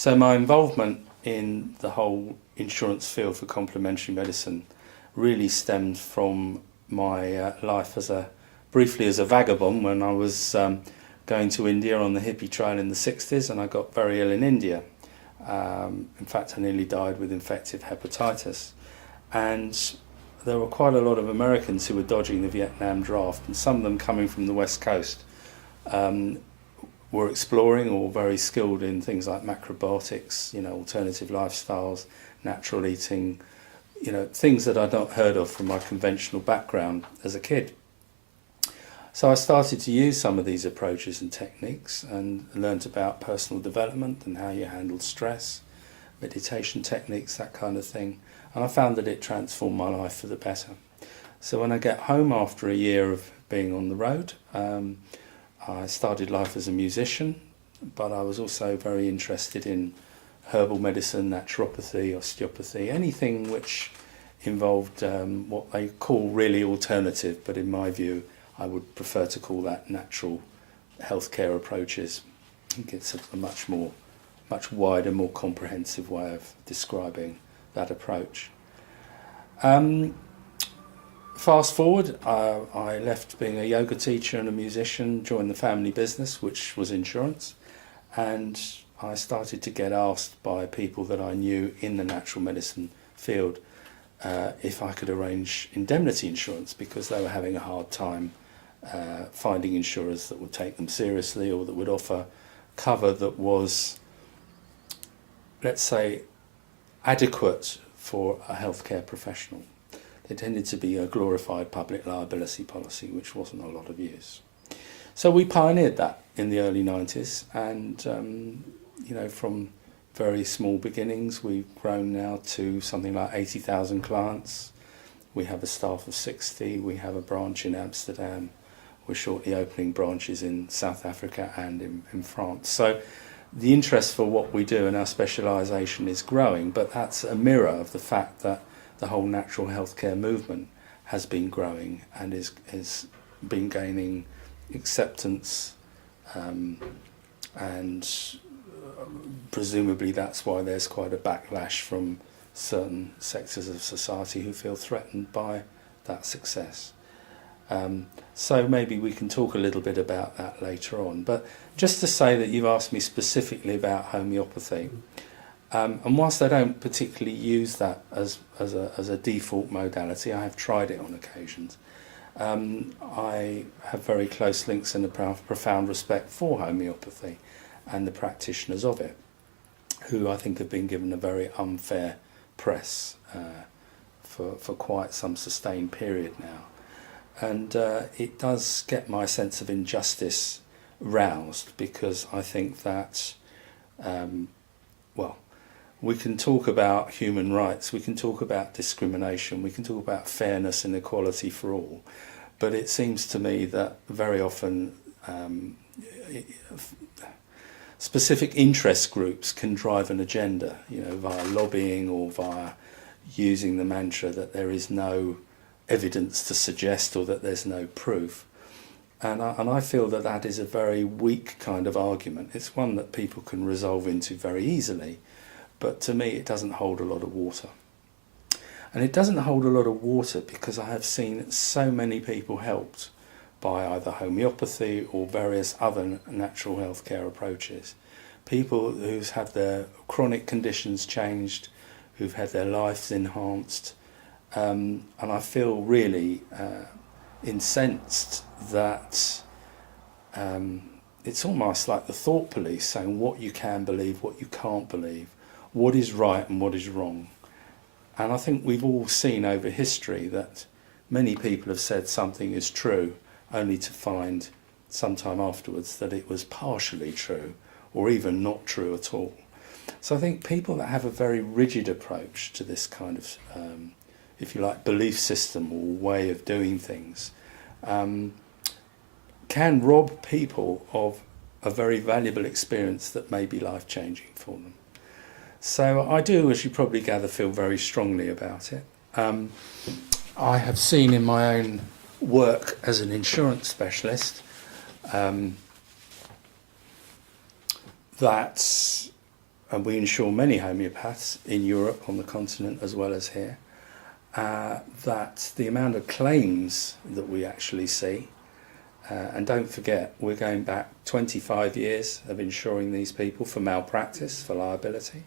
So my involvement in the whole insurance field for complementary medicine really stemmed from my life briefly as a vagabond when I was going to India on the hippie trail in the 60s, and I got very ill in India. In fact, I nearly died with infective hepatitis. And there were quite a lot of Americans who were dodging the Vietnam draft, and some of them coming from the West Coast were exploring or very skilled in things like macrobiotics, alternative lifestyles, natural eating, things that I'd not heard of from my conventional background as a kid. So I started to use some of these approaches and techniques and learnt about personal development and how you handle stress, meditation techniques, that kind of thing. And I found that it transformed my life for the better. So when I get home after a year of being on the road, I started life as a musician, but I was also very interested in herbal medicine, naturopathy, osteopathy, anything which involved what they call really alternative, but in my view, I would prefer to call that natural healthcare approaches. I think it's a much wider, more comprehensive way of describing that approach. Fast forward, I left being a yoga teacher and a musician, joined the family business, which was insurance, and I started to get asked by people that I knew in the natural medicine field if I could arrange indemnity insurance, because they were having a hard time finding insurers that would take them seriously or that would offer cover that was, let's say, adequate for a healthcare professional. They tended to be a glorified public liability policy, which wasn't a lot of use. So we pioneered that in the early 90s, and from very small beginnings, we've grown now to something like 80,000 clients. We have a staff of 60. We have a branch in Amsterdam. We're shortly opening branches in South Africa and in France. So the interest for what we do and our specialisation is growing, but that's a mirror of the fact that the whole natural healthcare movement has been growing and is been gaining acceptance, and presumably that's why there's quite a backlash from certain sectors of society who feel threatened by that success. So maybe we can talk a little bit about that later on. But just to say that you've asked me specifically about homeopathy, and whilst I don't particularly use that as a default modality, I have tried it on occasions. I have very close links and a profound respect for homeopathy and the practitioners of it, who I think have been given a very unfair press for quite some sustained period now. And it does get my sense of injustice roused, because I think that, we can talk about human rights, we can talk about discrimination, we can talk about fairness and equality for all, but it seems to me that very often specific interest groups can drive an agenda, via lobbying or via using the mantra that there is no evidence to suggest or that there's no proof. And I feel that that is a very weak kind of argument. It's one that people can resolve into very easily, but to me it doesn't hold a lot of water. And it doesn't hold a lot of water because I have seen so many people helped by either homeopathy or various other natural healthcare approaches. People who've had their chronic conditions changed, who've had their lives enhanced, and I feel really incensed that it's almost like the thought police saying what you can believe, what you can't believe, what is right and what is wrong. And I think we've all seen over history that many people have said something is true only to find sometime afterwards that it was partially true or even not true at all. So I think people that have a very rigid approach to this kind of if you like, belief system or way of doing things, can rob people of a very valuable experience that may be life-changing for them. So I do, as you probably gather, feel very strongly about it. I have seen in my own work as an insurance specialist that and we insure many homeopaths in Europe, on the continent, as well as here, that the amount of claims that we actually see, and don't forget, we're going back 25 years of insuring these people for malpractice, for liability.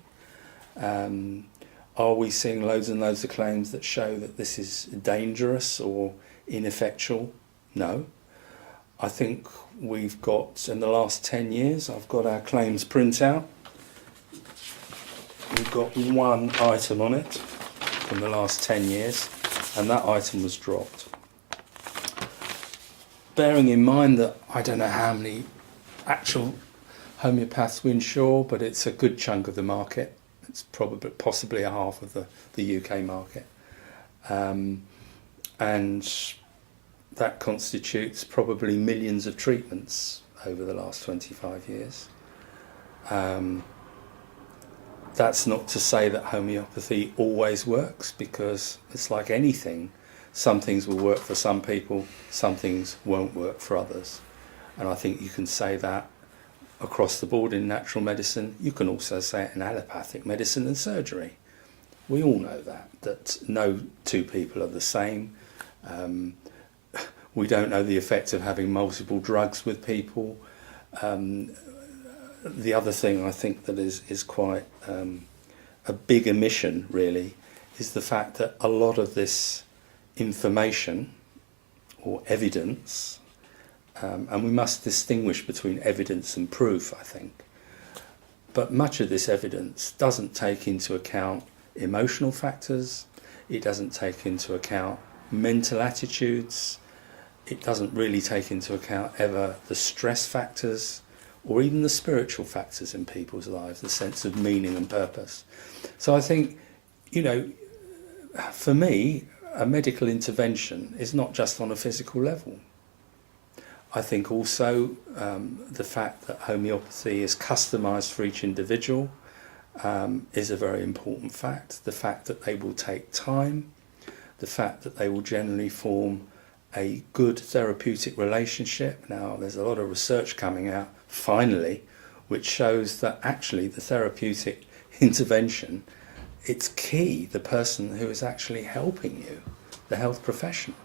Are we seeing loads and loads of claims that show that this is dangerous or ineffectual? No. I think we've got, in the last 10 years, I've got our claims printout. We've got one item on it from the last 10 years, and that item was dropped. Bearing in mind that I don't know how many actual homeopaths we insure, but it's a good chunk of the market. It's probably possibly a half of the UK market. And that constitutes probably millions of treatments over the last 25 years. That's not to say that homeopathy always works, because it's like anything. Some things will work for some people, some things won't work for others. And I think you can say that across the board in natural medicine. You can also say it in allopathic medicine and surgery. We all know that no two people are the same. We don't know the effect of having multiple drugs with people. The other thing I think that is quite a big omission, really, is the fact that a lot of this information or evidence, and we must distinguish between evidence and proof, I think, but much of this evidence doesn't take into account emotional factors, it doesn't take into account mental attitudes, it doesn't really take into account ever the stress factors or even the spiritual factors in people's lives, the sense of meaning and purpose. So I think, for me, a medical intervention is not just on a physical level. I think also the fact that homeopathy is customised for each individual is a very important fact. The fact that they will take time, the fact that they will generally form a good therapeutic relationship. Now, there's a lot of research coming out, finally, which shows that actually the therapeutic intervention, it's key, the person who is actually helping you, the health professional.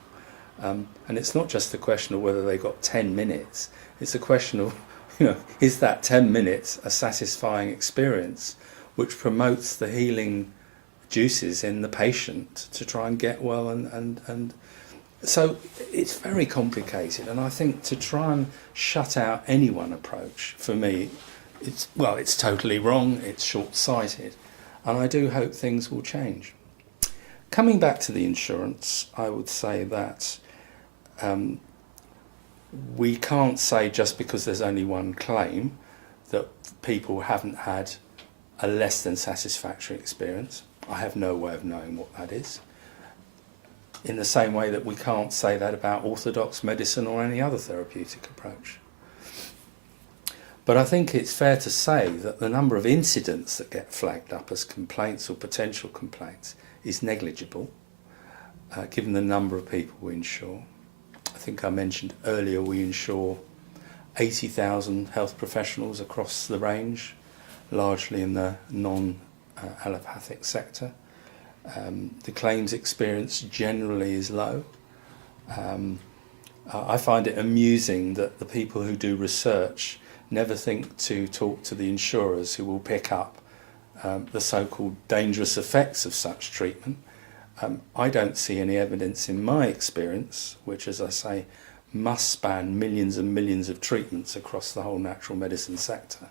And it's not just a question of whether they got 10 minutes, it's a question of, is that 10 minutes a satisfying experience which promotes the healing juices in the patient to try and get well, and so it's very complicated, and I think to try and shut out any one approach, for me, it's totally wrong, it's short-sighted, and I do hope things will change. Coming back to the insurance, I would say that we can't say just because there's only one claim that people haven't had a less than satisfactory experience. I have no way of knowing what that is. In the same way that we can't say that about orthodox medicine or any other therapeutic approach. But I think it's fair to say that the number of incidents that get flagged up as complaints or potential complaints is negligible, given the number of people we insure. I think I mentioned earlier we insure 80,000 health professionals across the range, largely in the non-allopathic sector. The claims experience generally is low. I find it amusing that the people who do research never think to talk to the insurers who will pick up the so-called dangerous effects of such treatment. I don't see any evidence in my experience, which, as I say, must span millions and millions of treatments across the whole natural medicine sector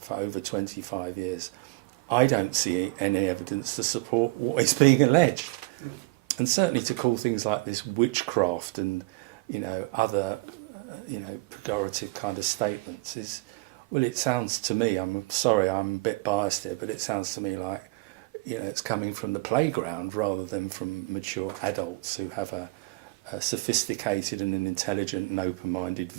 for over 25 years. I don't see any evidence to support what is being alleged. And certainly to call things like this witchcraft and, other, pejorative kind of statements is, well, it sounds to me, I'm sorry, I'm a bit biased here, but it sounds to me like, it's coming from the playground rather than from mature adults who have a sophisticated and an intelligent and open-minded view.